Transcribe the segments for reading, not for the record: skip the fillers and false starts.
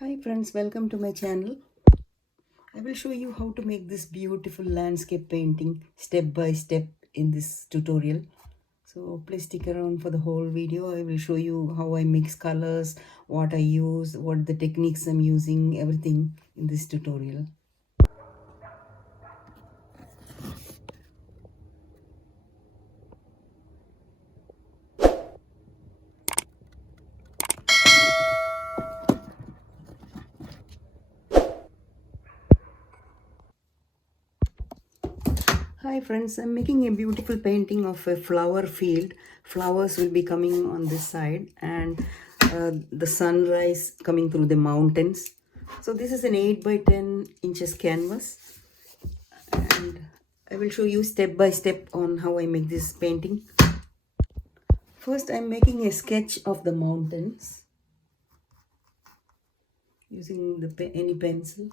Hi friends, welcome to my channel. I will show you how to make this beautiful landscape painting step by step in this tutorial. So please stick around for the whole video. I will show you how I mix colors, what I use, what the techniques I'm using, everything in this tutorial. Hi friends, I'm making a beautiful painting of a flower field. Flowers will be coming on this side and the sunrise coming through the mountains. So this is an 8 by 10 inches canvas and I will show you step by step on how I make this painting. First I'm making a sketch of the mountains using any pencil.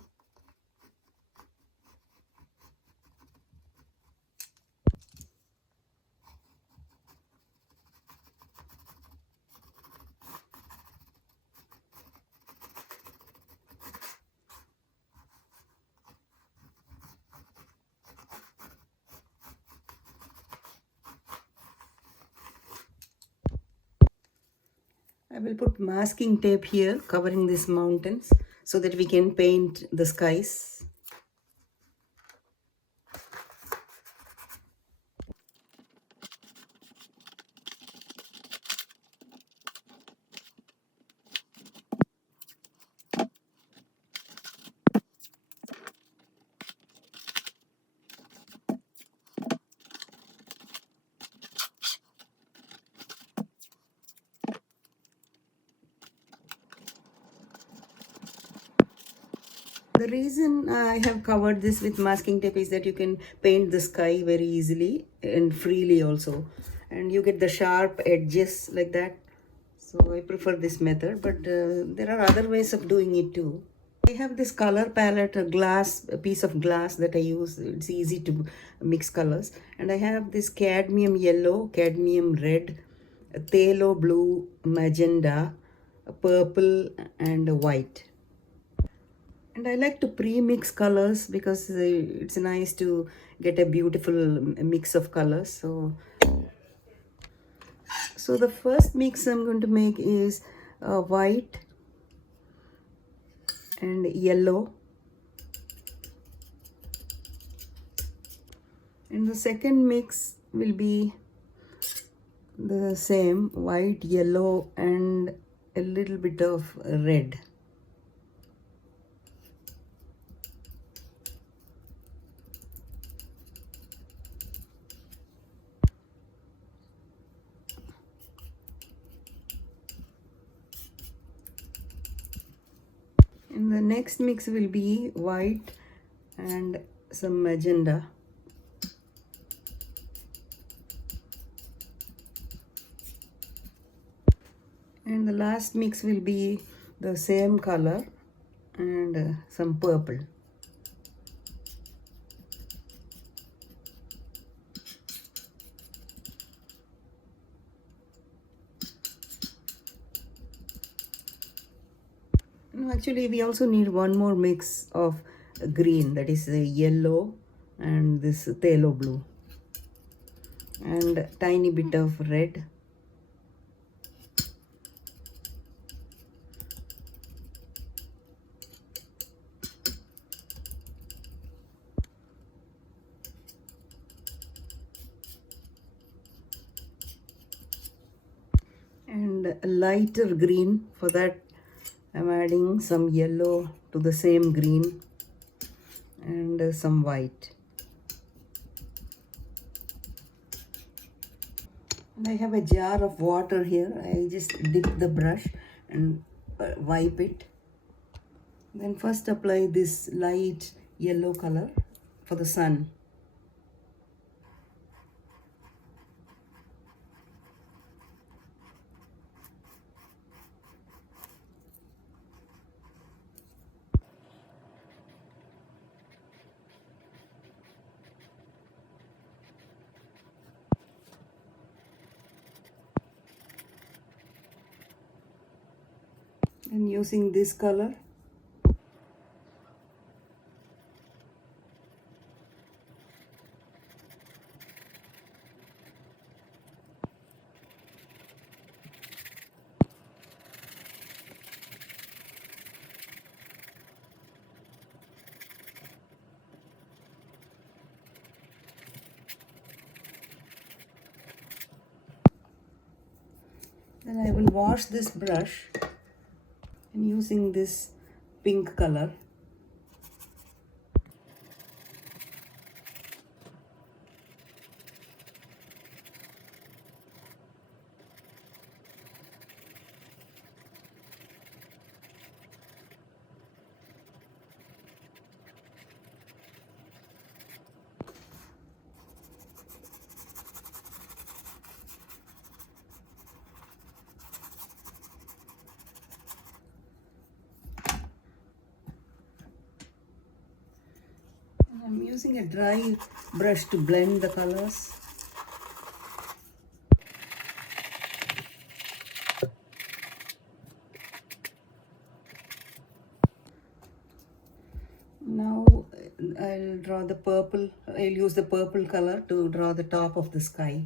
I will put masking tape here covering these mountains so that we can paint the skies. The reason I have covered this with masking tape is that you can paint the sky very easily and freely also. And you get the sharp edges like that. So I prefer this method, but there are other ways of doing it too. I have this color palette, a piece of glass that I use. It's easy to mix colors. And I have this cadmium yellow, cadmium red, phthalo blue, magenta, purple and white. And I like to pre-mix colors because it's nice to get a beautiful mix of colors. So the first mix I'm going to make is white and yellow. And the second mix will be the same, white, yellow and a little bit of red. And the next mix will be white and some magenta. And the last mix will be the same color and some purple. No, actually we also need one more mix of green, that is the yellow and this phthalo blue and a tiny bit of red. And a lighter green. For that I'm adding some yellow to the same green and some white. And I have a jar of water here. I just dip the brush and wipe it. Then first apply this light yellow color for the sun. And using this color Then I will wash this brush and using this pink color. I'm using a dry brush to blend the colors. Now I'll draw the purple. I'll use the purple color to draw the top of the sky.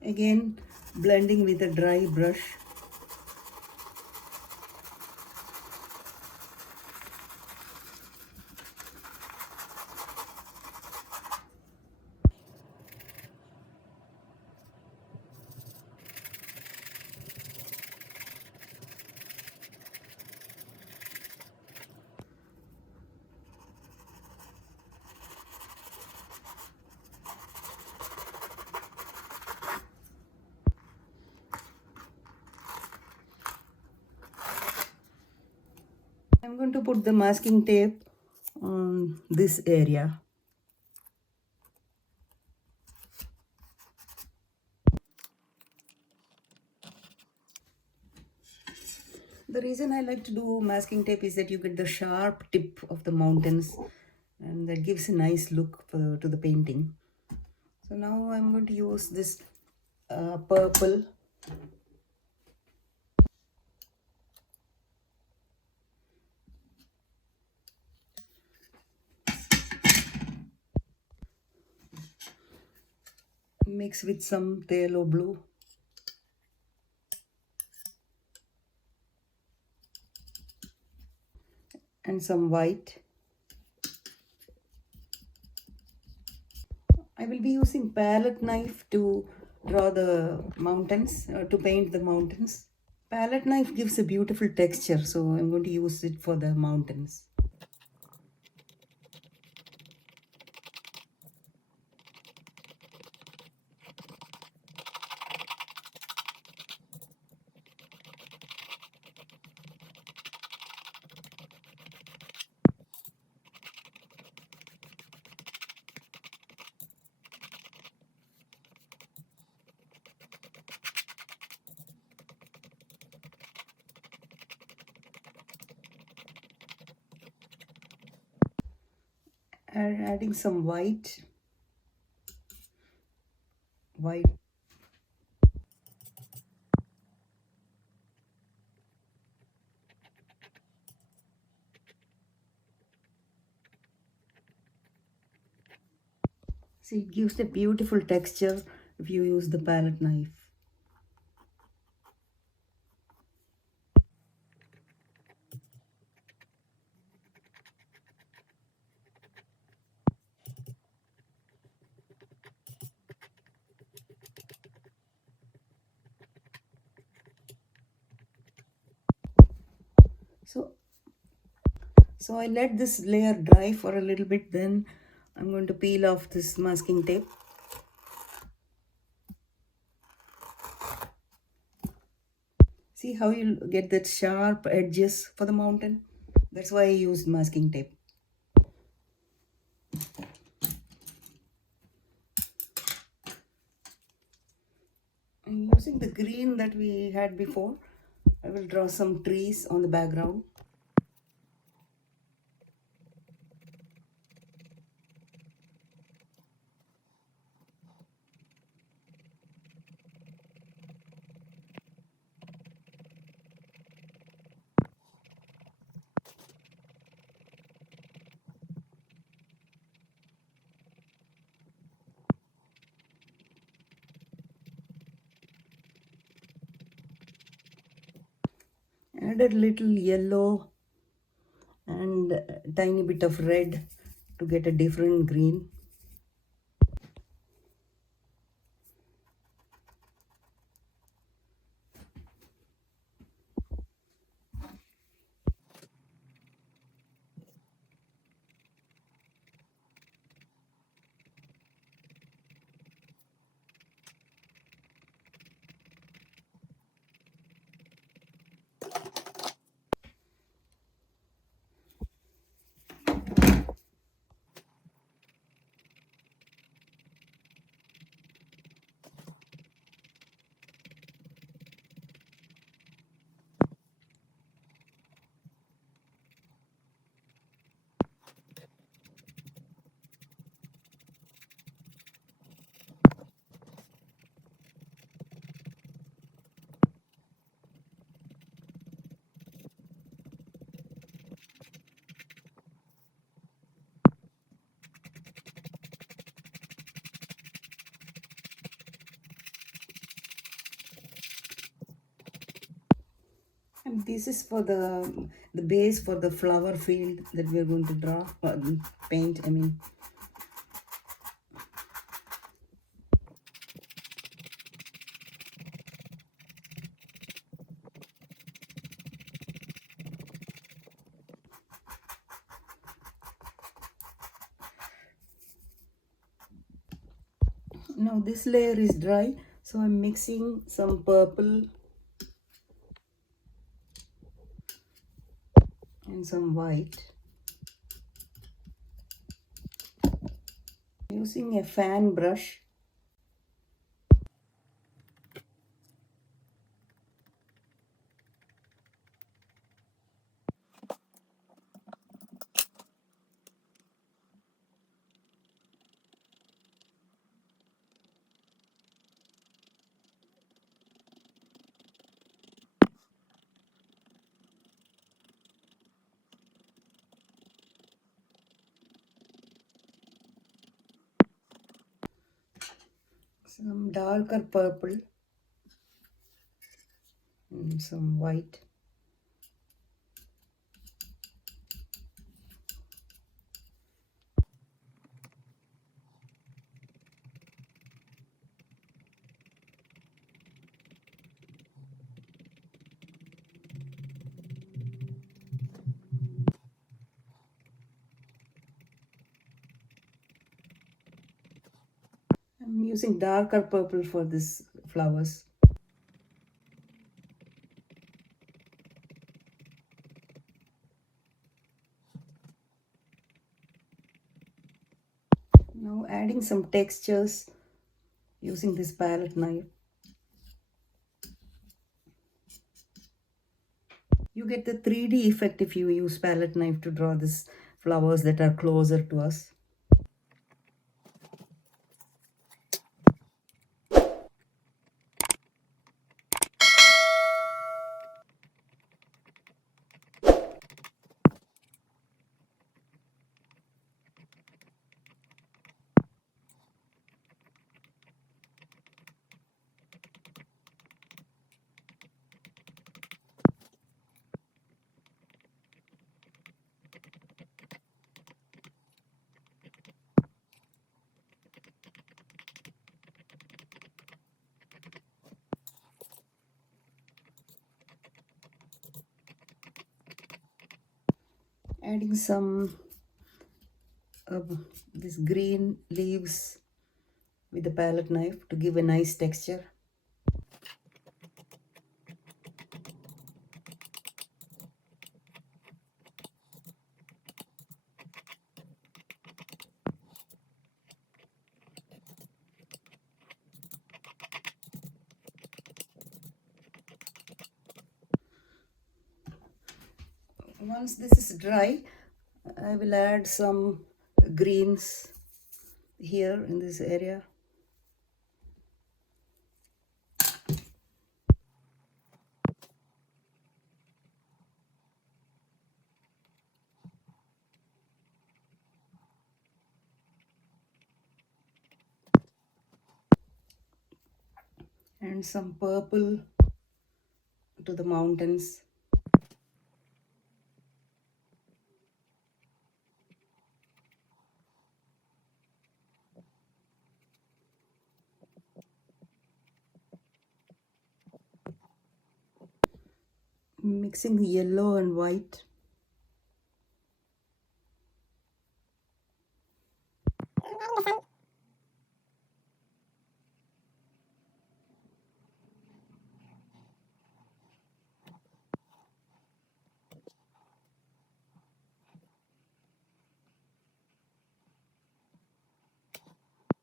Again, blending with a dry brush. I'm going to put the masking tape on this area. The reason I like to do masking tape is that you get the sharp tip of the mountains and that gives a nice look to the painting. So now I'm going to use this purple. Mix with some phthalo blue. And some white. I will be using palette knife to draw the mountains, to paint the mountains. Palette knife gives a beautiful texture, so I'm going to use it for the mountains. And adding some white. See, it gives a beautiful texture if you use the palette knife. So I let this layer dry for a little bit, then I'm going to peel off this masking tape. See how you get that sharp edges for the mountain? That's why I used masking tape. I'm using the green that we had before. I will draw some trees on the background. Added little yellow and a tiny bit of red to get a different green. And this is for the base for the flower field that we are going to draw, paint, I mean. Now this layer is dry, so I'm mixing some purple and some white. Using a fan brush, some darker purple and some white. I'm using darker purple for this flowers. Now adding some textures using this palette knife. You get the 3D effect if you use palette knife to draw these flowers that are closer to us. Adding some this green leaves with the palette knife to give a nice texture. Once this is dry, I will add some greens here in this area. And some purple to the mountains. Mixing the yellow and white.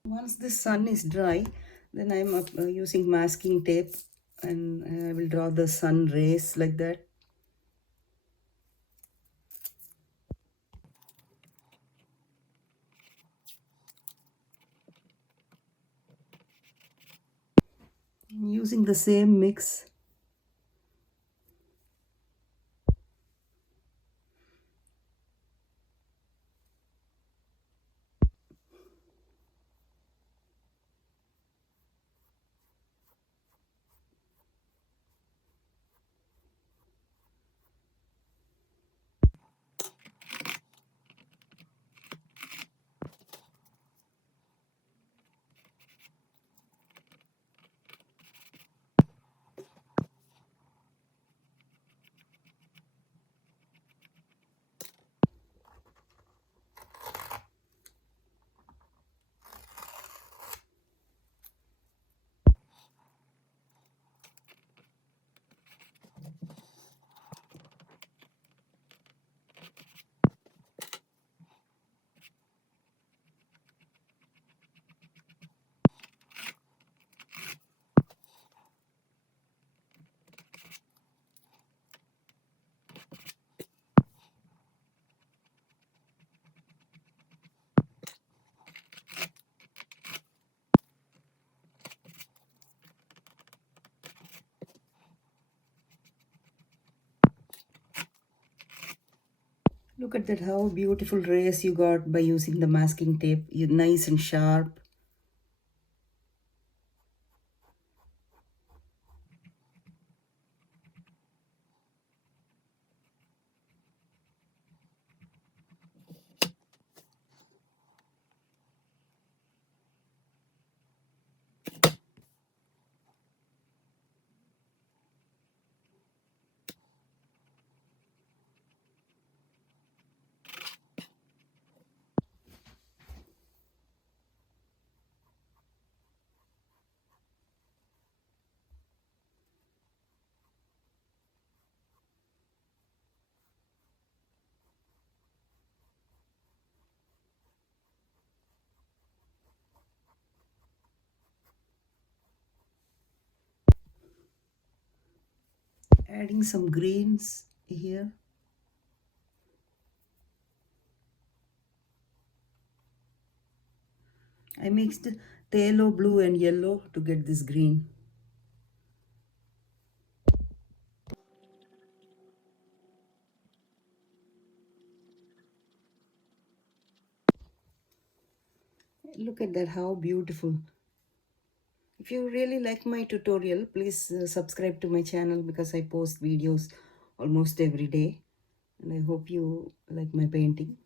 Once the sun is dry, then I'm using masking tape, and I will draw the sun rays like that. Using the same mix. Look at that, how beautiful rays you got by using the masking tape. You nice and sharp. Adding some greens here. I mixed phthalo blue and yellow to get this green. Look at that, how beautiful. If you really like my tutorial, please subscribe to my channel, because I post videos almost every day. And I hope you like my painting.